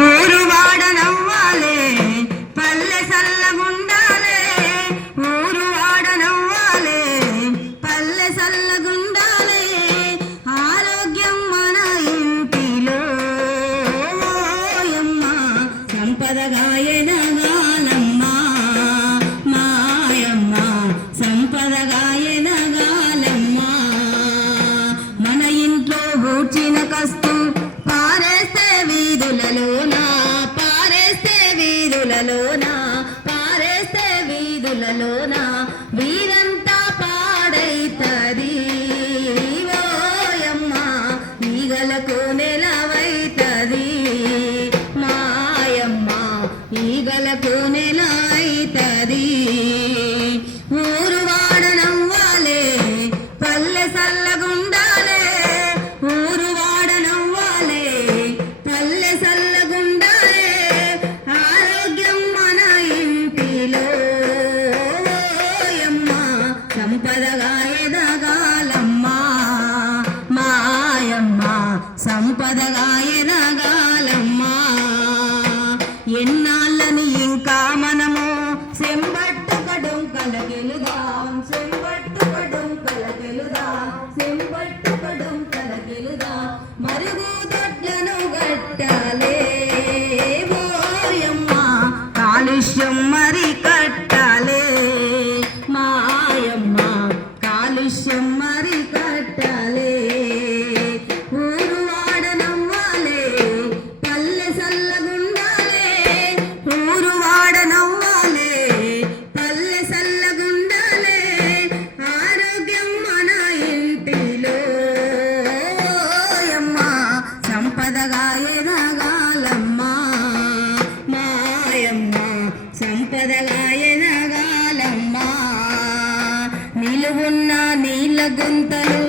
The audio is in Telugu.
ఊరు వాడ నవ్వాలే పల్లె సల్లగుండాలే ఊరు వాడ నవ్వాలే పల్లె సల్లగుండాలే ఆరోగ్యం మన ఇంటిలో ఓయమ్మ సంపదగాయనగాలమ్మ మాయమ్మ సంపదగాయనగాలమ్మ మన ఇంట్లో కూర్చిన కస్తు పారేస్తే వీధులలోనా పారేస్తే వీధులలోనా పారేస్తే వీధులలోనా వీరంతా పాడైతది ఓయమ్మ ఈగలకు నెలవైతది మాయమ్మ ఈగలకు నెలవైతది ఊరు వాడ నవ్వాలే పల్లె సల్లగుండాలే ఊరు వాడ నవ్వాలే పల్లె సల్లగుండాలే ఆరోగ్యం మన ఇంటిలో ఓయమ్మ సంపదగా ఎదగాలమ్మ మాయమ్మ సంపదగా ఎదగాలమ్మ ఎన్నాళ్ళని ఇంకా మనము సెంబట్టుకడం కలగెలుదాం సెంబట్టుకడం కలగెలుదాం సెంబట్టుకడం కలగెలుదాం మరుగుదొడ్లను గట్టాలే ఓయమ్మ కాలుష్యం మరి కట్టాలే మాయమ్మ కాలుష్యం మరి కట్టాలే ఊరు వాడ నవ్వాలే పల్లె సల్లగుండాలే ఊరు వాడ నవ్వాలే పల్లె సల్లగుండాలే ఆరోగ్యం మన ఇంటిలో ఓయమ్మ సంపదగా ఎదగాలమ్మ మాయమ్మ సంపదగా ఎదగాలమ్మ నిలువున్న నీళ్ళ గుంతలు